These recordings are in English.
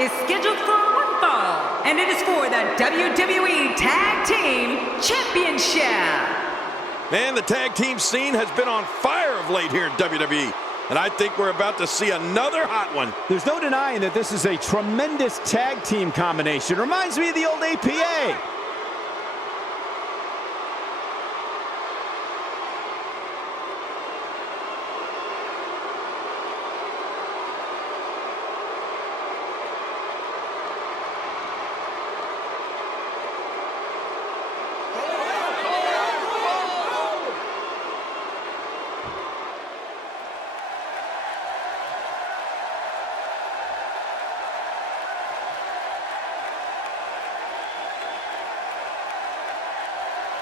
is scheduled for one fall, and it is for the WWE Tag Team Championship. Man, the tag team scene has been on fire of late here in WWE, and I think we're about to see another hot one. There's no denying that this is a tremendous tag team combination. Reminds me of the old APA.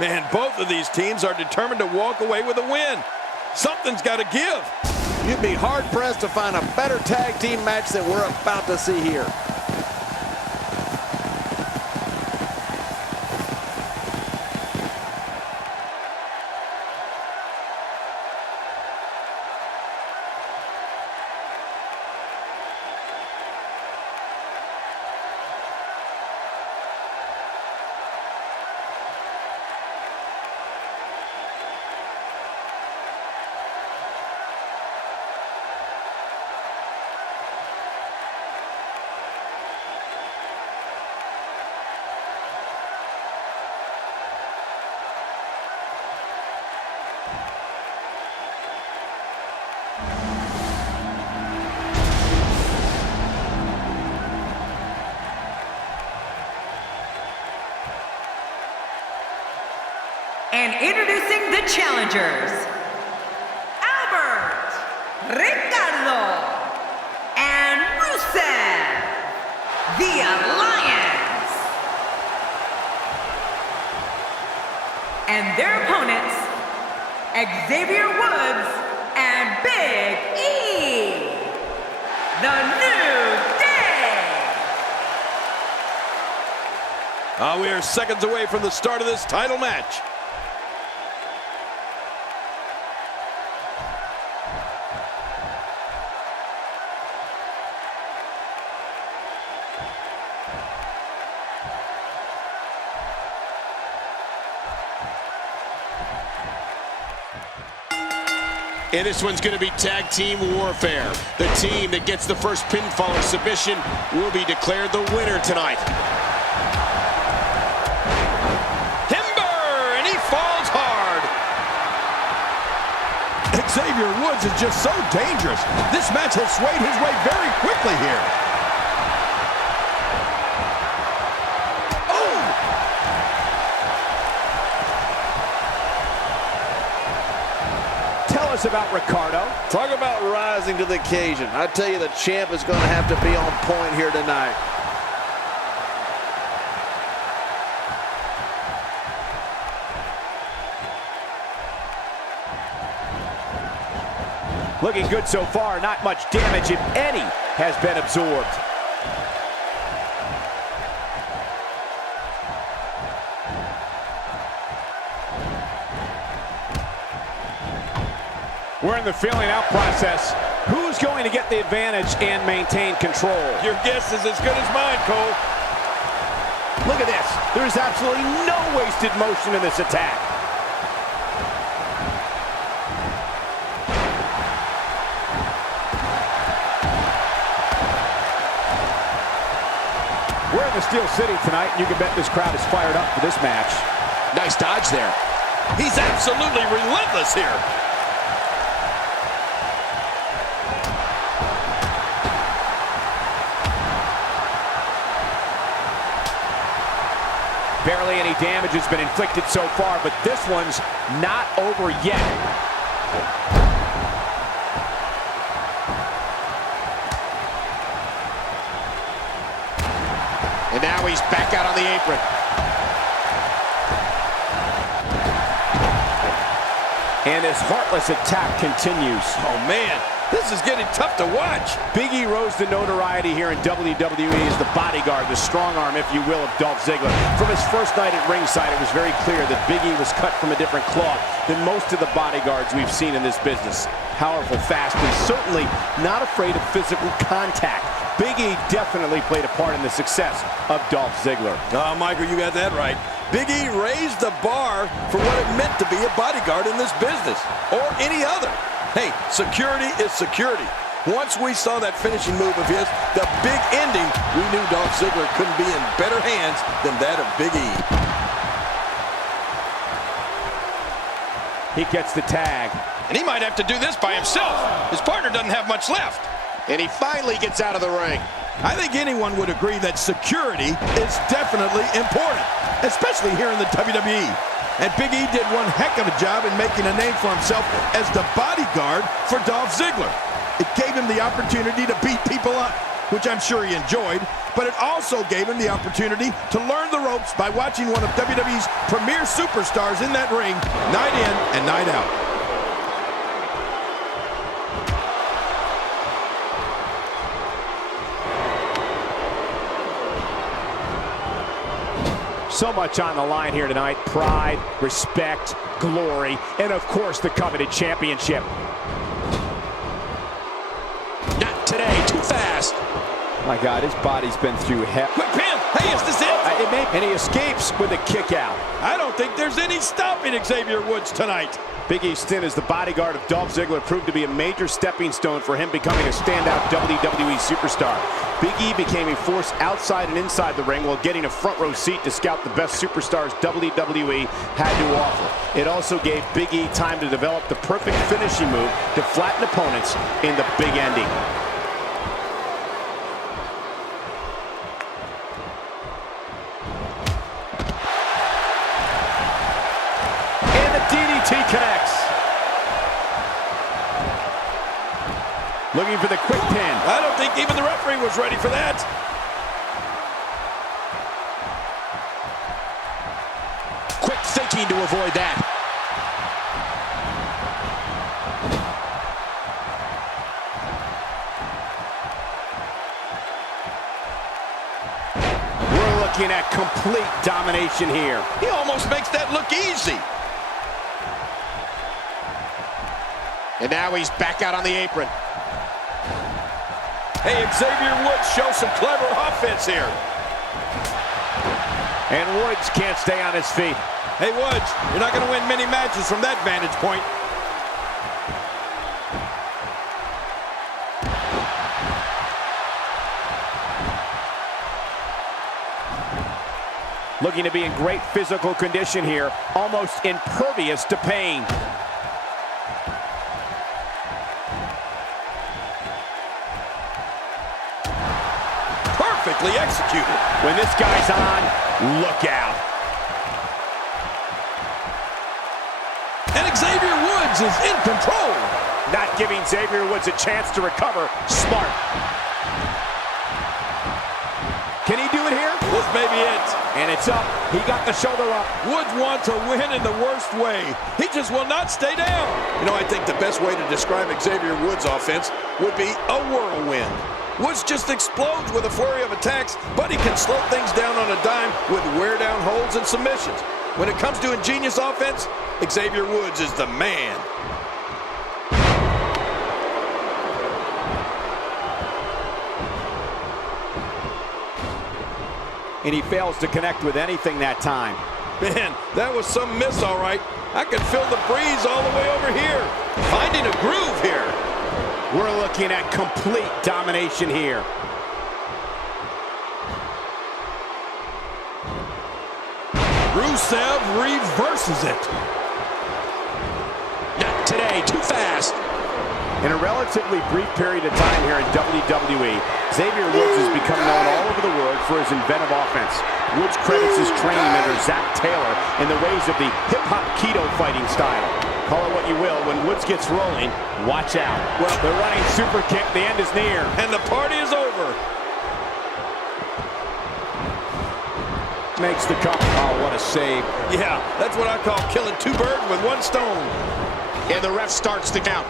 Man, both of these teams are determined to walk away with a win. Something's got to give. You'd be hard-pressed to find a better tag team match than we're about to see here. And introducing the challengers, Albert, Ricardo, and Rusev, the Alliance. And their opponents, Xavier Woods and Big E, the New Day. We are seconds away from the start of this title match. And this one's going to be tag team warfare. The team that gets the first pinfall or submission will be declared the winner tonight. Timber, and he falls hard. Xavier Woods is just so dangerous. This match has swayed his way very quickly here. About Ricardo. Talk about rising to the occasion. I tell you, the champ is going to have to be on point here tonight. Looking good so far. Not much damage, if any, has been absorbed. We're in the feeling out process. Who's going to get the advantage and maintain control? Your guess is as good as mine, Cole. Look at this. There is absolutely no wasted motion in this attack. We're in the Steel City tonight, and you can bet this crowd is fired up for this match. Nice dodge there. He's absolutely relentless here. Barely any damage has been inflicted so far, but this one's not over yet. And now he's back out on the apron. And this heartless attack continues. Oh, man. This is getting tough to watch. Big E rose to notoriety here in WWE as the bodyguard, the strong arm, if you will, of Dolph Ziggler. From his first night at ringside, it was very clear that Big E was cut from a different cloth than most of the bodyguards we've seen in this business. Powerful, fast, and certainly not afraid of physical contact. Big E definitely played a part in the success of Dolph Ziggler. Oh, Michael, you got that right. Big E raised the bar for what it meant to be a bodyguard in this business, or any other. Hey, security is security. Once we saw that finishing move of his, the big ending, we knew Dolph Ziggler couldn't be in better hands than that of Big E. He gets the tag. And he might have to do this by himself. His partner doesn't have much left. And he finally gets out of the ring. I think anyone would agree that security is definitely important, especially here in the WWE. And Big E did one heck of a job in making a name for himself as the bodyguard for Dolph Ziggler. It gave him the opportunity to beat people up, which I'm sure he enjoyed, but it also gave him the opportunity to learn the ropes by watching one of WWE's premier superstars in that ring, night in and night out. So much on the line here tonight. Pride, respect, glory, and of course the coveted championship. Not today, too fast. My God, his body's been through hell. Quick pin! Hey, is this it? And he escapes with a kick out. I don't think there's any stopping Xavier Woods tonight. Big E's stint as the bodyguard of Dolph Ziggler proved to be a major stepping stone for him becoming a standout WWE superstar. Big E became a force outside and inside the ring while getting a front row seat to scout the best superstars WWE had to offer. It also gave Big E time to develop the perfect finishing move to flatten opponents in the big ending. DDT connects. Looking for the quick pin. I don't think even the referee was ready for that. Quick thinking to avoid that. We're looking at complete domination here. He almost makes that look easy. And now he's back out on the apron. Hey, Xavier Woods shows some clever offense here. And Woods can't stay on his feet. Hey, Woods, you're not going to win many matches from that vantage point. Looking to be in great physical condition here, almost impervious to pain. Perfectly executed. When this guy's on, look out. And Xavier Woods is in control. Not giving Xavier Woods a chance to recover. Smart. Can he do it here? This may be it. And it's up. He got the shoulder up. Woods wants to win in the worst way. He just will not stay down. You know, I think the best way to describe Xavier Woods' offense would be a whirlwind. Woods just explodes with a flurry of attacks, but he can slow things down on a dime with wear-down holds and submissions. When it comes to ingenious offense, Xavier Woods is the man. And he fails to connect with anything that time. Man, that was some miss, all right. I can feel the breeze all the way over here. Finding a groove here. We're looking at complete domination here. Rusev reverses it. Not today, too fast. In a relatively brief period of time here in WWE, Xavier Woods has become known all over the world for his inventive offense. Woods credits his training under Zach Taylor in the ways of the hip-hop keto fighting style. Call it what you will, when Woods gets rolling, watch out. Well, the running super kick, the end is near. And the party is over. Makes the cover. Oh, what a save. Yeah, that's what I call killing two birds with one stone. And the ref starts the count.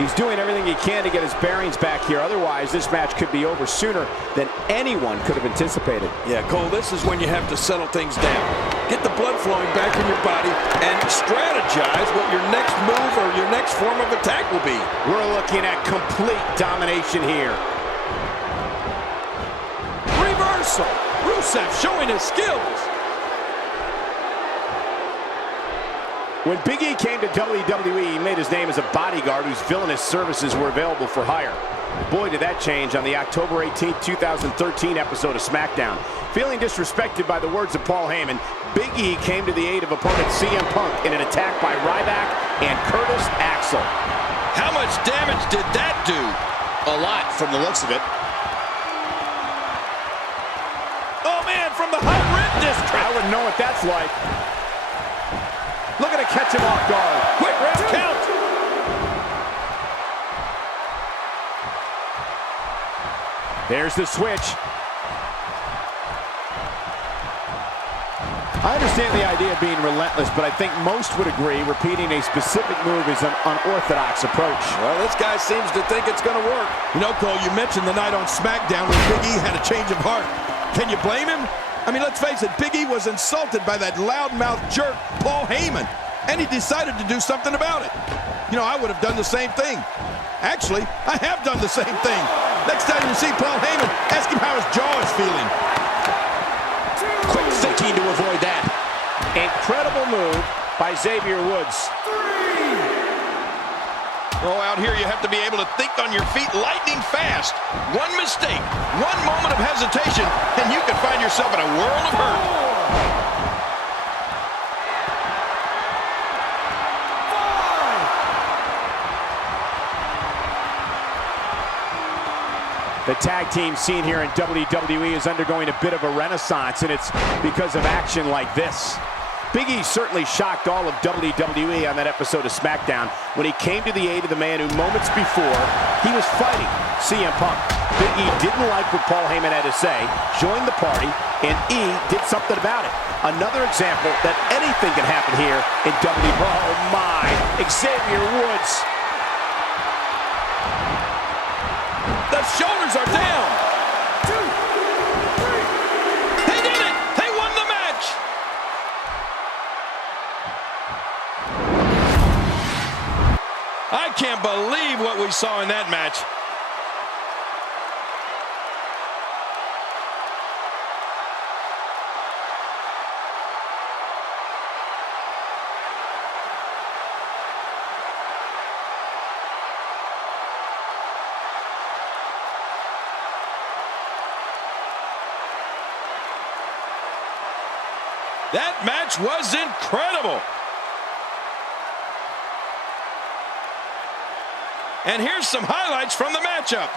He's doing everything he can to get his bearings back here. Otherwise, this match could be over sooner than anyone could have anticipated. Yeah, Cole, this is when you have to settle things down. Get the blood flowing back in your body and strategize what your next move or your next form of attack will be. We're looking at complete domination here. Reversal. Rusev showing his skills. When Big E came to WWE, he made his name as a bodyguard whose villainous services were available for hire. Boy, did that change on the October 18, 2013 episode of SmackDown. Feeling disrespected by the words of Paul Heyman, Big E came to the aid of opponent CM Punk in an attack by Ryback and Curtis Axel. How much damage did that do? A lot from the looks of it. Oh, man, from the high rib district. I wouldn't know what that's like. Looking to catch him off guard. Quick ref count. There's the switch. I understand the idea of being relentless, but I think most would agree repeating a specific move is an unorthodox approach. Well, this guy seems to think it's going to work. You know, Cole, you mentioned the night on SmackDown when Big E had a change of heart. Can you blame him? I mean, let's face it, Big E was insulted by that loudmouth jerk, Paul Heyman, and he decided to do something about it. You know, I would have done the same thing. Actually, I have done the same thing. Next time you see Paul Heyman, ask him how his jaw is feeling. Quick thinking to avoid that. Incredible move by Xavier Woods. Oh, out here you have to be able to think on your feet lightning fast. One mistake, one moment of hesitation, and you can find yourself in a world of hurt. The tag team scene here in WWE is undergoing a bit of a renaissance, and it's because of action like this. Big E certainly shocked all of WWE on that episode of SmackDown when he came to the aid of the man who moments before he was fighting CM Punk. Big E didn't like what Paul Heyman had to say, joined the party, and E did something about it. Another example that anything can happen here in WWE. Oh my, Xavier Woods. The shoulders are down. 2, 3. They did it! They won the match! I can't believe what we saw in that match. That match was incredible. And here's some highlights from the matchup.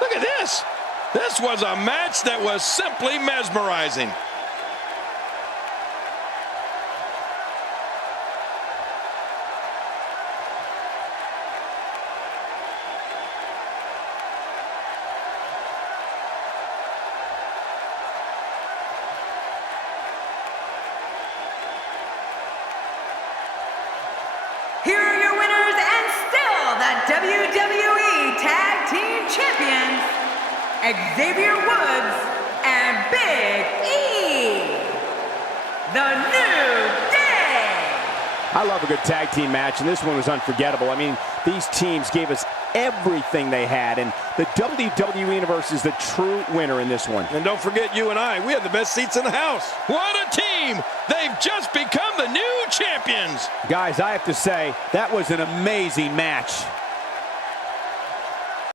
Look at this. This was a match that was simply mesmerizing. Here are your winners and still the WWE Tag Team Champions, Xavier Woods and Big E. The New Day. I love a good tag team match, and this one was unforgettable. I mean, these teams gave us everything they had, and the WWE Universe is the true winner in this one. And don't forget you and I, we have the best seats in the house. What a team! They've just become the new champions! Guys, I have to say, that was an amazing match.